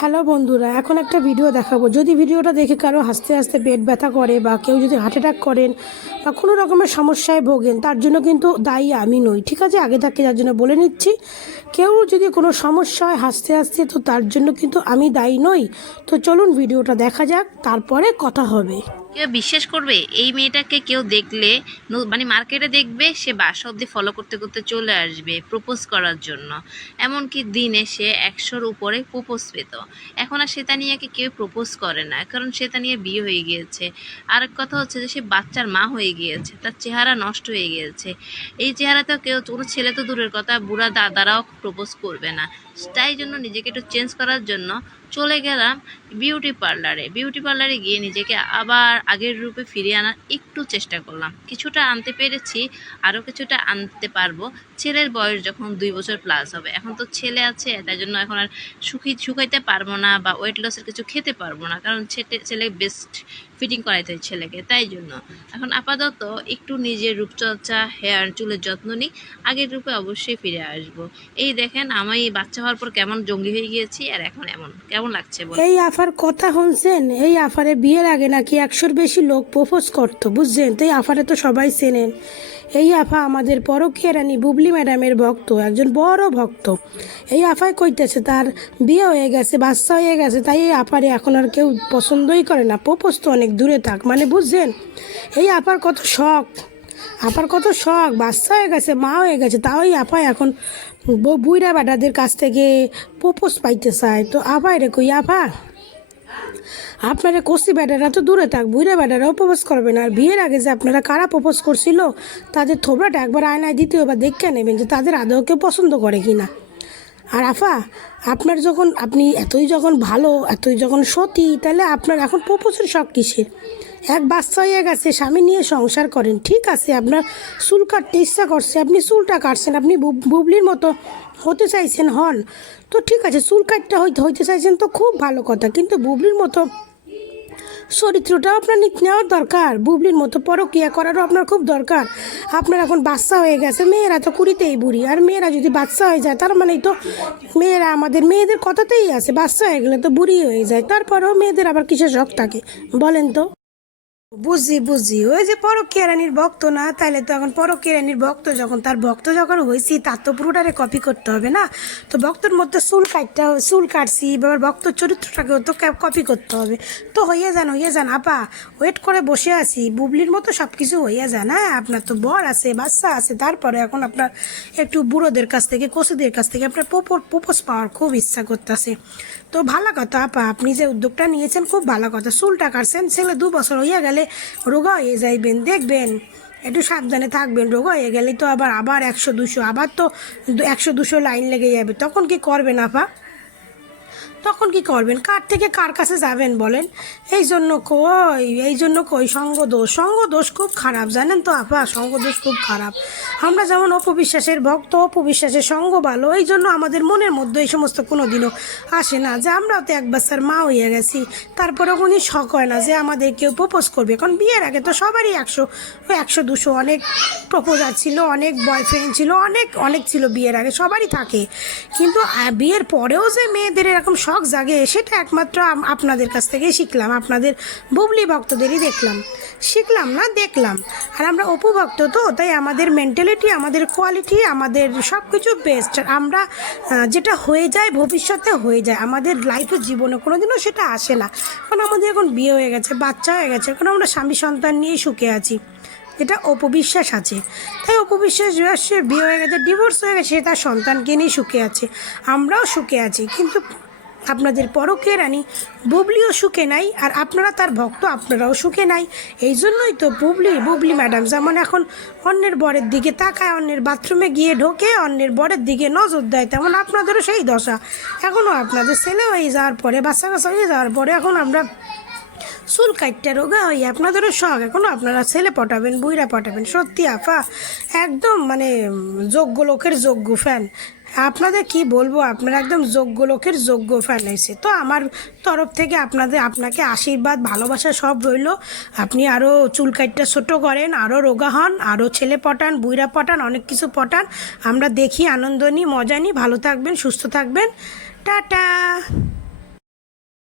Hello বন্ধুরা, এখন একটা ভিডিও দেখাবো। যদি ভিডিওটা দেখে কারো হাসতে হাসতে পেট ব্যথা করে বা কেউ যদি হার্ট অ্যাটাক করেন বা কোনো রকমের সমস্যায় ভোগেন, তার জন্য কিন্তু দায়ী আমি নই, ঠিক আছে? আগে থাকতে যার জন্য বলে নিচ্ছি, কেউ যদি কোনো সমস্যা হয় হাসতে হাসতে, তো তার জন্য কিন্তু আমি দায়ী নই। তো চলুন ভিডিওটা দেখা যাক, তারপরে কথা হবে। কেউ বিশ্বাস করবে এই মেয়েটাকে? কেউ দেখলে মানে মার্কেটে দেখবে, সে বাসা অব্দি ফলো করতে করতে চলে আসবে প্রপোজ করার জন্য। এমনকি দিনে সে 100-র উপরে প্রপোজ পেত। এখন আর শ্বেতানিয়াকে কেউ প্রপোজ করে না, কারণ শ্বেতানিয়া বিয়ে হয়ে গিয়েছে। আরেক কথা হচ্ছে যে সে বাচ্চার মা হয়ে গিয়েছে, তার চেহারা নষ্ট হয়ে গিয়েছে। এই চেহারাতেও কেউ, কোনো ছেলে তো দূরের কথা, বুড়া দাদারাও প্রপোজ করবে না। তাই জন্য নিজেকে একটু চেঞ্জ করার জন্য চলে গেলাম বিউটি পার্লারে গিয়ে নিজেকে আবার আগের রূপে ফিরিয়ে আনার একটু চেষ্টা করলাম। কিছুটা আনতে পেরেছি, আরও কিছুটা আনতে পারবো ছেলের বয়স যখন 2 বছর প্লাস হবে। এখন তো ছেলে আছে, তাই জন্য এখন আর শুকাইতে পারবো না বা ওয়েট লসের কিছু খেতে পারবো না, কারণ ছেলে বেস্ট ফিটিং করাইতে হয় ছেলেকে। তাই জন্য এখন আপাতত একটু নিজের রূপচর্চা, হেয়ার চুলের যত্ন নিই, আগের রূপে অবশ্যই ফিরে আসবো। এই দেখেন, আমি বাচ্চা হওয়ার পর কেমন জঙ্গলি হয়ে গিয়েছি, আর এখন এমন কেমন লাগছে বল? এই আফার কথা শুনছেন? এই আফারে বিয়ের আগে নাকি 100-র বেশি লোক প্রপোজ করতো, বুঝছেন? তো এই আফারে তো সবাই চেনেন। এই আফা আমাদের পরকীয়া রানী বুবলি ম্যাডামের ভক্ত, একজন বড় ভক্ত। এই আফায় কইতেছে তার বিয়ে হয়ে গেছে, বাচ্চা হয়ে গেছে, তাই এই আফারে এখন আর কেউ পছন্দই করে না। প্রপোজ তো অনেক দূরে থাক, মানে বুঝছেন? এই আপার কত শখ, বাচ্চা হয়ে গেছে, মা হয়ে গেছে, তাও এই আপা এখন বুইড়া বেটাদের কাছ থেকে প্রপোজ পাইতে চায়। তো আপা রে কই, আপা আপনারা কষি বেটারা তো দূরে থাক, বুইড়া বেটারাও প্রপোজ করবে না। আর বিয়ের আগে যে আপনারা কারা প্রপোজ করছিল, তাদের থোবরাটা একবার আয়নায় দ্বিতীয়বার দেখে নেবেন যে তাদের আদৌ কেউ পছন্দ করে কি না। আর আফা, আপনার যখন আপনি এতই যখন ভালো, এতই যখন সতী, তাহলে আপনার এখন প্রপোজের শখ কিসের? এক বাচ্চা হয়ে গেছে, স্বামী নিয়ে সংসার করেন, ঠিক আছে। আপনার চুল কাটতে ইচ্ছা করছে, আপনি চুলটা কাটছেন, আপনি বুবলির মতো হতে চাইছেন, হন। তো ঠিক আছে, চুল কাটতে হইতে চাইছেন তো খুব ভালো কথা, কিন্তু বুবলির মতো চরিত্রটাও আপনার নেওয়ার দরকার। বুবলির মতো পরকীয়া করারও আপনার খুব দরকার। আপনার এখন বাচ্চা হয়ে গেছে, মেয়েরা তো কুড়িতেই বুড়ি, আর মেয়েরা যদি বাচ্চা হয়ে যায় তার মানেই তো মেয়েরা আমাদের মেয়েদের কথাতেই আছে, বাচ্চা হয়ে গেলে তো বুড়ি হয়ে যায়। তারপরেও মেয়েদের আবার কিসের শখ থাকে বলেন তো? বুঝি, ওই যে পরকীয়া রানীর ভক্ত না, তাইলে তো এখন পরকীয়া রানীর ভক্ত যখন, তার ভক্ত যখন হয়েছি, তার তো পুরোটারে কপি করতে হবে না? তো ভক্তর মধ্যে চুল কাটছি, এবার ভক্তর চরিত্রটাকেও তো কপি করতে হবে। তো হইয়া যান আপা, ওয়েট করে বসে আছি, বুবলির মতো সব কিছু হইয়া যান। হ্যাঁ, আপনার তো বর আছে, বাচ্চা আছে, তারপরে এখন আপনার একটু বুড়োদের কাছ থেকে, কষিদের কাছ থেকে আপনার প্রপোজ পাওয়ার খুব ইচ্ছা করতেছে। তো ভালো কথা আপা, আপনি যে উদ্যোগটা নিয়েছেন খুব ভালো কথা। চুলটা কাটছেন, ছেলে 2 বছর হইয়া গেলে রোগা হয়ে যাইবেন, দেখবেন একটু সাবধানে থাকবেন। রোগা হয়ে গেলে তো আবার 100-200, আবার তো 100-200 লাইন লেগে যাবে। তখন কি করবেন আপা? তখন কি করবেন? কার থেকে কার কাছে যাবেন বলেন? এই জন্য কই সঙ্গদোষ খুব খারাপ, জানেন তো আপা? সঙ্গদোষ খুব খারাপ। আমরা যেমন অপবিশ্বাসের ভক্ত, অপবিশ্বাসের সঙ্গ ভালো, এই জন্য আমাদের মনের মধ্যে এই সমস্ত কোনো দিনও আসে না যে আমরাও তো এক বাচ্চার মা হইয়া গেছি। তারপরেও কোনো শখ হয় না যে আমাদের কেউ প্রপোজ করবে। কারণ বিয়ের আগে তো সবারই 100-200 অনেক প্রপোজার ছিল, অনেক বয়ফ্রেন্ড ছিল, অনেক ছিল বিয়ের আগে, সবারই থাকে। কিন্তু বিয়ের পরেও যে মেয়েদের এরকম শখ জাগে, সেটা একমাত্র আপনাদের কাছ থেকেই শিখলাম, আপনাদের বুবলি ভক্তদেরই শিখলাম না, দেখলাম। আর আমরা অপু ভক্ত, তো তাই আমাদের মেন্টালিটি, আমাদের কোয়ালিটি, আমাদের সব কিছু বেস্ট। আমরা যেটা হয়ে যায় ভবিষ্যতে হয়ে যায়, আমাদের লাইফের জীবনে কোনো দিনও সেটা আসে না। কারণ আমাদের এখন বিয়ে হয়ে গেছে, বাচ্চা হয়ে গেছে, কারণ আমরা স্বামী সন্তান নিয়েই সুখে আছি। এটা অপবিশ্বাস আছে, তাই অপবিশ্বাস বিয়ে হয়ে গেছে, ডিভোর্স হয়ে গেছে, তার সন্তানকে নিয়ে সুখে আছে, আমরাও সুখে আছি। কিন্তু আপনাদের পরকীয়া রানী বুবলিও সুখে নাই, আর আপনারা তার ভক্ত, আপনারাও সুখে নাই। এই জন্যই তো বুবলি ম্যাডাম যেমন এখন অন্যের বরের দিকে তাকায়, অন্যের বাথরুমে গিয়ে ঢোকে, অন্যের বরের দিকে নজর দেয়, তেমন আপনাদেরও সেই দশা। এখনও আপনাদের ছেলে হয়ে যাওয়ার পরে, বাচ্চা হয়ে যাওয়ার পরে, এখন আমরা চুল কাটটা রোগা হই, আপনাদেরও শখ, এখনও আপনারা ছেলে পটাবেন, বুইরা পটাবেন। সত্যি আপা, একদম মানে যোগ্য লোকের যোগ্য ফ্যান। আপনাদের কি বলবো, আপনারা একদম যোগ্য লোকের যোগ্য ফ্যান হয়েছে। তো আমার তরফ থেকে আপনাকে আশীর্বাদ, ভালোবাসা সব রইল। আপনি আরও চুল কাটটা ছোটো করেন, আরও রোগা হন, আরও ছেলে পটান, বুইরা পটান, অনেক কিছু পটান। আমরা দেখি, আনন্দ নিই, মজা নিই। ভালো থাকবেন, সুস্থ থাকবেন, টাটা।